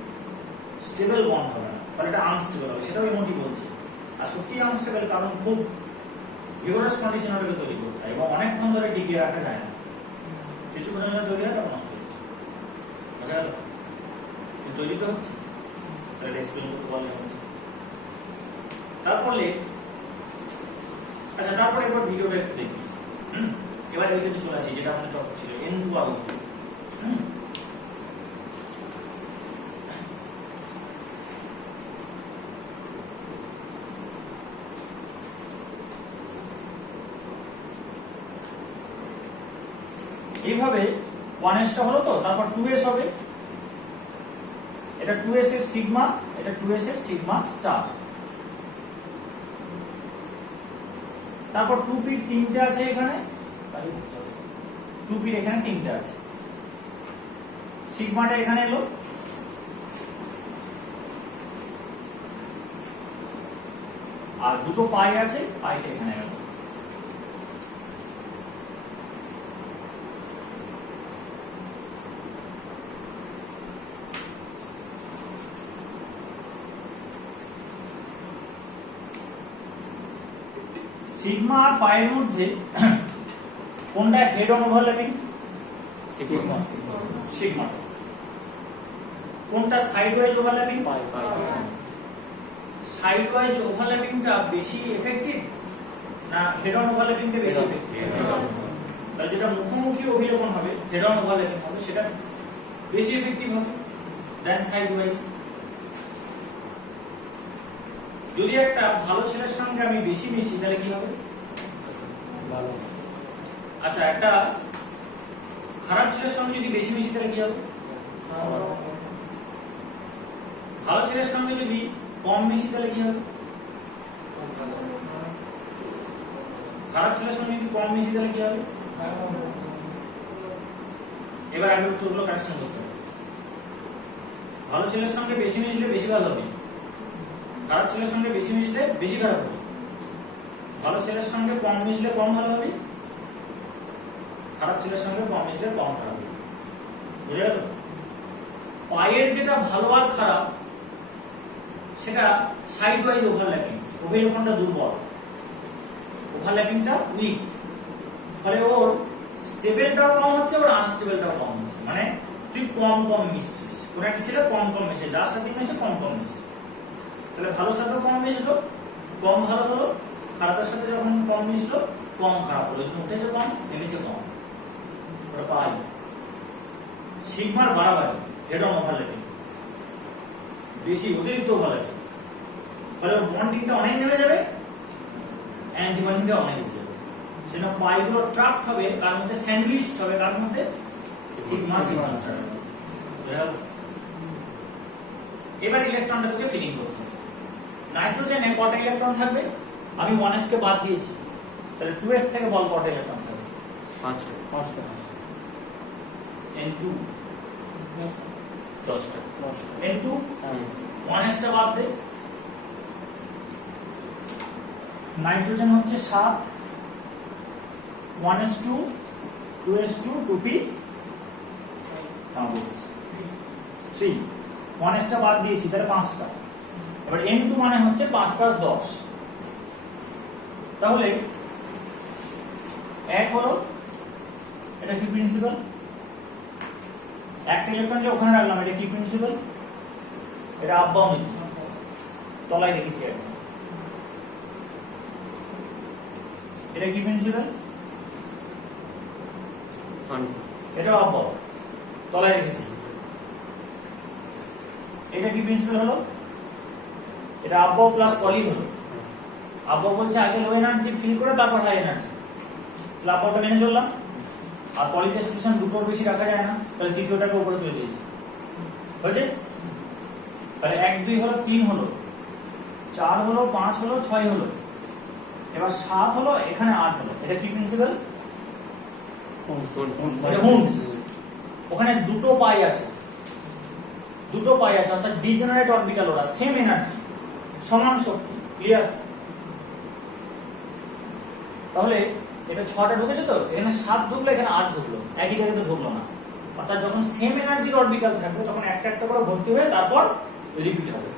স্টেবল বন্ড হবে না, ফলে এটা আনস্টেবল হবে। সেটাও এমওটি বলছে। আর সত্যি আনস্টেবল, কারণ খুব ভিগোরাস কন্ডিশন ওটাকে তৈরি করতে হয় এবং অনেকক্ষণ ধরে টিকিয়ে রাখা যায় না। কিছু পর্যন্ত তৈরি হয় তখন নষ্ট হয়ে যাচ্ছে। বোঝা গেল? কিন্তু তৈরি তো হচ্ছে, তাহলে এক্সপ্লেন করতে পারলে হবে। তারপরে আচ্ছা, তারপরে এবার ভিডিওটা একটু দেখি। এবার ওইটাতে চলে আসি যেটা আমাদের টপিক ছিল, N2 আর O2। এইভাবে 1s টা হলো, তো তারপর 2s হবে। এটা 2s এর সিগমা, এটা 2s এর সিগমা স্টার। তারপর 2p তিনটে আছে এখানে, 2p এখানে তিনটে আছে, সিগমাটা এখানে এলো, আর দুটো পাই আছে, পাইটা এখানে এলো। সিগমা আর পাইয়ের মধ্যে কোনটা head on overlapping? Sigma. Sigma. কোনটা সাইড ওয়াইজ ওভারল্যাপিং? পাই পাই। সাইড ওয়াইজ ওভারল্যাপিংটা বেশি এফেক্টিভ না হেড অন ওভারল্যাপিংটা বেশি এফেক্টিভ? তাহলে যেটা মুখোমুখি অভিলেখন হবে, হেড অন ওভারল্যাপিং হবে, সেটা বেশি এফেক্টিভ হবে দেন সাইড ওয়াইজ। যদি একটা ভালো ছেলের সঙ্গে আমি বেশি মিশি তাহলে কি হবে? ভালো। আচ্ছা, একটা খারাপ ছেলের সঙ্গে যদি বেশি মিশি তাহলে কি হবে? ভালো ছেলের সঙ্গে যদি কম মিশি তাহলে কি হবে? খারাপ ছেলের সঙ্গে যদি কম মিশি তাহলে কি হবে? এবার আমি উত্তরগুলো কারেকশন করতে হবে। ভালো ছেলের সঙ্গে বেশি মিশলে বেশি ভালো হবে, খারাপ ছেলের সঙ্গে বেশি মিশলে বেশি খারাপ হবে, ভালো ছেলের সঙ্গে কম মিশলে কম ভালো হবে, খারাপ ছেলের সঙ্গে কম মিশলে কম খারাপ হবে। বুঝে গেল? পায়ের যেটা ভালো আর খারাপ সেটা সাইড ওয়াইজ ওভারল্যাপিং, অভিলেখনটা দুর্বল, ওভারল্যাপিংটা উইক, ফলে ওর স্টেবলটাও কম হচ্ছে, ওর আনস্টেবলটাও কম হচ্ছে। মানে তুই কম কম মিশছিস, কোন একটা ছেলে কম কম মিশে, যার সাথে মিশে কম কম মিশে, তাহলে ভালোর সাথেও কম মিশলো, কম ভালো হলো, খারাপের সাথে যখন কম মিশলো কম খারাপ হলো, উঠেছে কম নেমেছে কম। ওটা পাই সিগমার বাড়াবাড়ি, হেড অন ওভারল্যাপিং বেশি, অতিরিক্ত ওভারল্যাপিং, ফলে ওর বন্ডিংটা অনেক নেমে যাবে, অ্যান্টিবন্ডিংটা অনেক উঠে যাবে। সেটা পাইগুলো ট্রাপড হবে, কার মধ্যে স্যান্ডউইচ হবে, কার মধ্যে সিগমা সিগমা স্টারের মধ্যে। এবার ইলেকট্রনটা তোকে ফিলিং করতে হবে। নাইট্রোজেনে কটা ইলেকট্রন থাকবে? আমি 1s কে বাদ দিয়েছি, তাহলে 2s থেকে বল কটা ইলেকট্রন থাকবে? 5টা। n2 10টা, 10টা। n2 1s টা বাদ দে, নাইট্রোজেন হচ্ছে 7, 1s2 2s2 2p 3, 1s টা বাদ দিয়েছি, তাহলে 5টা। এবার n2 মানে হচ্ছে 5 + 10, তাহলে 1 হলো, এটা কি প্রিন্সিপাল? একটা ইলেকট্রন যে ওখানে রাখলাম, এটা কি প্রিন্সিপাল? এটা আপ বাউন্ড নীতি, তলায় রেখেছি একটা। এটা কি প্রিন্সিপাল? এটা আপ বাউন্ড, তলায় রেখেছি। এটা কি প্রিন্সিপাল হলো? এটা আপ বাউন্ড প্লাস পলি হলো। আপ বাউন্ড বলছে আগে লো এনার্জি ফিল করে তারপর হাই এনার্জি, তাহলে আপ বাউন্ডটা মেনে চললাম। আর পলিজাইজেশন দুটোর বেশি রাখা যায় না, তাহলে তৃতীয়টাকে উপরে তুলে দিয়েছি, হয়েছে? তাহলে 1 2 হলো, 3 হলো, 4 হলো, 5 হলো, 6 হলো, এবার 7 হলো, এখানে 8 হলো। এটা কি প্রিন্সিপাল? হুন্ডস। ওখানে দুটো পাই আছে, অর্থাৎ ডিজেনারেট অরবিটাল, ওরা সেম এনার্জি, সমান শক্তি। ক্লিয়ার? তাহলে এটা 6টা ঢুকেছে, তো এখানে 7 ঢুকলো, এখানে 8 ঢুকলো, একই জায়গাতে ঢুকলো না। অর্থাৎ যখন সেম এনার্জির অরবিটাল থাকবে তখন একটা একটা করে ভর্তি হয়ে তারপর রিপিট হবে।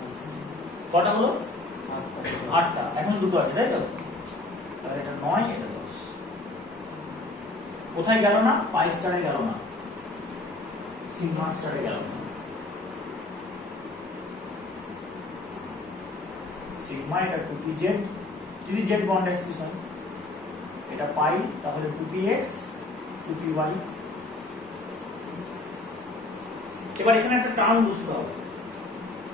কটা হলো? 8টা। এখন দুটো আছে, তাই তো? তাহলে এটা 9, এটা 10। কোথায় গেল না? পাই স্টারে গেল না, সিগমা স্টারে গেল না। সিগমা এটা 2pz, যদি z বন্ড অ্যাক্সিস হয়, এটা পাই, তাহলে 2px 2py। এবার এখানে একটা টার্ম বুঝতে হবে,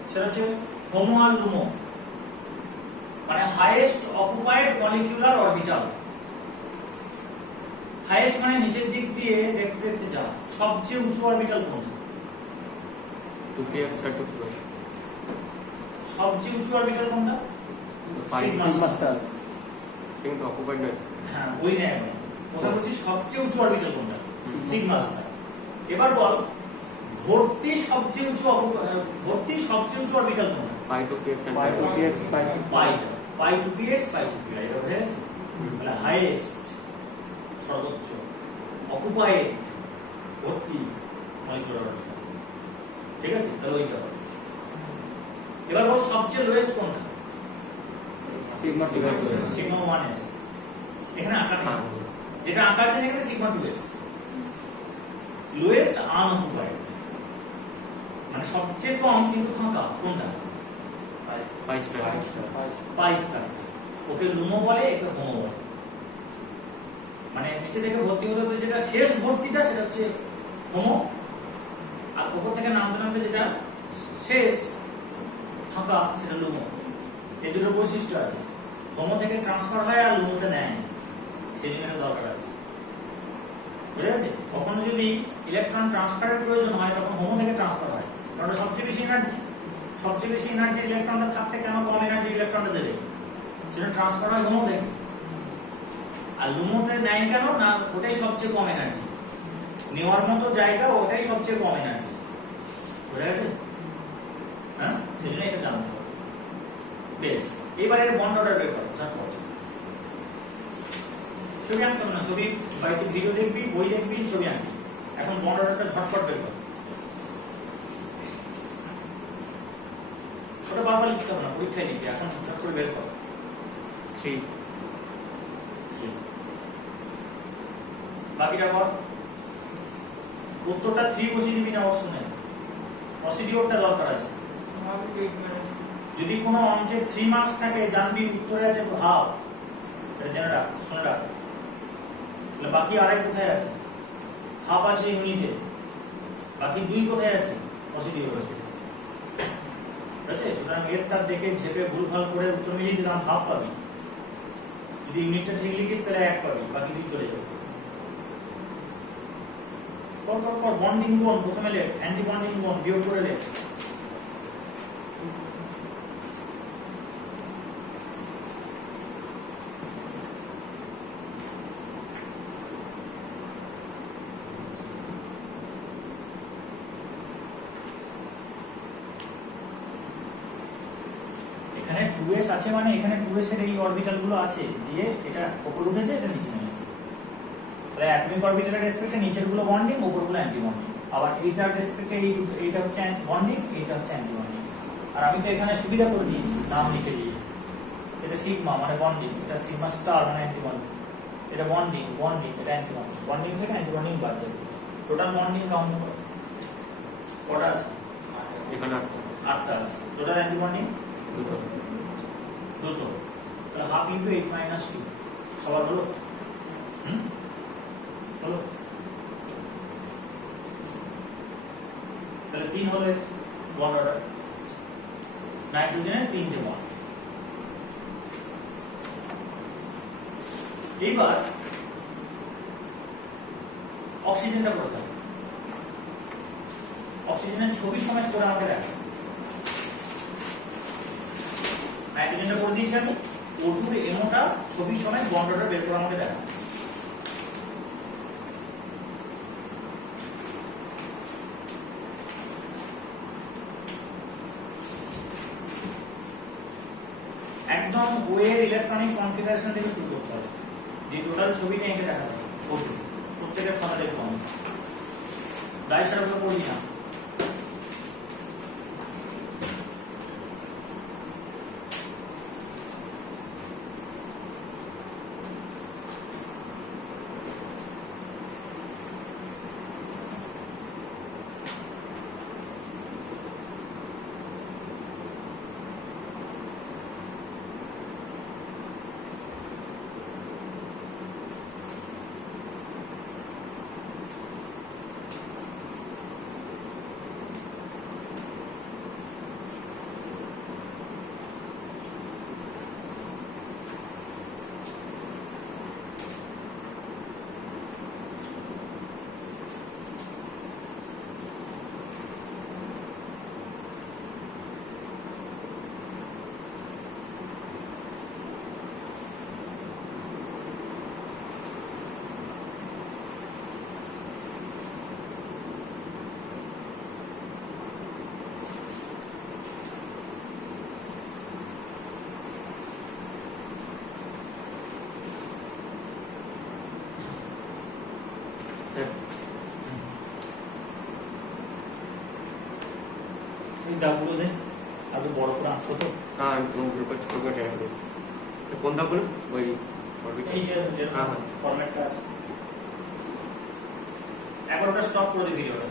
সেটা হচ্ছে হোমো আর লুমো, মানে highest occupied molecular orbital. Highest মানে নিচের দিক দিয়ে দেখতে দেখতে যাও, সবচেয়ে উঁচু অরবিটাল কোনটা? 2px আর 2py। সবচেয়ে উঁচু অরবিটাল কোনটা? Sigma star. সিগমা অকুপাইড নয়। হ্যাঁ, ওই নেই। কথা বলছি সবচেয়ে উঁচু অরবিটাল কোনটা? Sigma star. এবার বল ভর্তি সবচেয়ে উঁচু অরবিটাল কোনটা? পাই 2px আর পাই 2px পাই 2py। এটা বুঝে গেছে? তাহলে হাইয়েস্ট, সর্বোচ্চ, অকুপাইড, ভর্তি মলিকিউলার অরবিটাল। ঠিক আছে? তাহলে ওইটা হবে। এবার বল সবচেয়ে লোয়েস্ট কোনটা? Sigma 2s। Sigma 1s। এখানে আঁকা নেই, যেটা আঁকা আছে সেখানে সিগমা 2s। লোয়েস্ট আনঅকুপাইড, মানে সবচেয়ে কম কিন্তু ফাঁকা, কোনটা? পাই স্টার। পাই স্টার। ওকে লুমো বলে, একে হোমো বলে। মানে নিচে থেকে ভর্তি হতে হতে যেটা শেষ ভর্তিটা সেটা হচ্ছে হোমো, আর উপর থেকে নামতে নামতে যেটা শেষ ফাঁকা সেটা লুমো। এই দুটো বৈশিষ্ট্য আছে, হোমো থেকে ট্রান্সফার হয় আর লুমোতে নেয়, সেই জন্য দরকার আছে। বুঝা গেছে? কখনো যদি ইলেকট্রন ট্রান্সফারের প্রয়োজন হয় তখন হোমো থেকে ট্রান্সফার হয়, কারণ ওটা সবচেয়ে বেশি এনার্জি, সবচেয়ে বেশি এনার্জি ইলেকট্রনটা থাকতে কেন কম এনার্জি ইলেকট্রনটা দেবে, সেটা ট্রান্সফার হয় হোমো থেকে। আর লুমোতে নেয় কেন না, ওটাই সবচেয়ে কম এনার্জি নেওয়ার মতো জায়গা, ওটাই সবচেয়ে কম এনার্জি। বুঝা গেছে? হ্যাঁ, সেই জন্য এটা জানতে হবে। বেশ, এবার এর বন্ড অর্ডার বের করো। ঝটপট ছবি আঁকতে হবে না, ছবি বাড়িতে ভিডিও দেখবি, বই দেখবি, ছবি আঁকবি। এখন বন্ড অর্ডারটা ঝটপট বের করো। ওটা বারবার লিখতে হবে না, পরীক্ষায় লিখবি, এখন ঝট করে বের করো। 3 বাকিটা কর। উত্তরটা 3 বসিয়ে দিবি না অপশন নেই, প্রসিডিওরটা দরকার আছে। যদি কোনো অঙ্কে 3 মার্কস থাকে জানবি উত্তরে আছে হাফ, এটা জেনে রাখ, শুনে রাখ। তাহলে বাকি আড়াই কোথায় আছে? হাফ আছে ইউনিটে, বাকি 2 কোথায় আছে? প্রসিডিওর আছে। ঠিক আছে? সুতরাং এরটা দেখে ঝেপে ভুলভাল করে উত্তর মিলিয়ে দিলাম, হাফ পাবি। যদি ইউনিটটা ঠিক লিখিস তাহলে 1 পাবি, বাকি 2 চলে যাবে। কর বন্ডিং বন্ড প্রথমে লেখ, অ্যান্টি বন্ডিং বন্ড বিয়োগ করে লেখ। এখানে 2s আছে মানে এখানে 2s এর এই অরবিটাল গুলো আছে, দিয়ে এটা উপরে উঠেছে, এটা নিচে নেমেছে। তাহলে অ্যাটমিক অরবিটালের রেসপেক্টে নিচের গুলো বন্ডিং, উপরগুলো অ্যান্টি বন্ডিং। আবার এইটার রেসপেক্টে এইটা হচ্ছে বন্ডিং, এইটা হচ্ছে অ্যান্টি বন্ডিং। আর আমি তো এখানে সুবিধা করে দিয়েছি নাম লিখে দিয়ে, এটা সিগমা মানে বন্ডিং, এটা সিগমা স্টার মানে অ্যান্টি বন্ডিং, এটা বন্ডিং বন্ডিং, এটা অ্যান্টি বন্ডিং। বন্ডিং থেকে অ্যান্টি বন্ডিং বাদ যাবে। টোটাল বন্ডিং কাউন্ট করো, কটা আছে? এখানে 8টা আছে। টোটাল অ্যান্টি বন্ডিং 2টো। তাহলে হাফ ইন্টু 8 মাইনাস 2 সবার হলো? হলো? তাহলে 3 হলে বন্ড অর্ডার, নাইট্রোজেনের 3টে বন্ড। এইবার অক্সিজেনটা করতে হবে। অক্সিজেনের ছবি সমেত করে আমাকে দেখা। নাইট্রোজেনটা করে দিয়েছি আমি, O2 এমোটা ছবি সমেত বন্ড অর্ডার বের করে আমাকে দেখা। একদম ওয়ের ইলেকট্রনিক কনফিগারেশন থেকে শুরু করতে হবে, যে টোটাল ছবিটা এঁকে দেখাতে হবে। প্রত্যেকের খাতা দেখতে হবে, দায় সারা করবি না। এই দাগগুলো দেন, আগে বড় করে আঁকতো তো। হ্যাঁ, গ্রুপে ছোট করে ট্যাগ দিই। কোন দাগগুলো? ওই এই যে ফরম্যাটটা আছে। 11টা স্টপ করে দিই ভিডিওটা।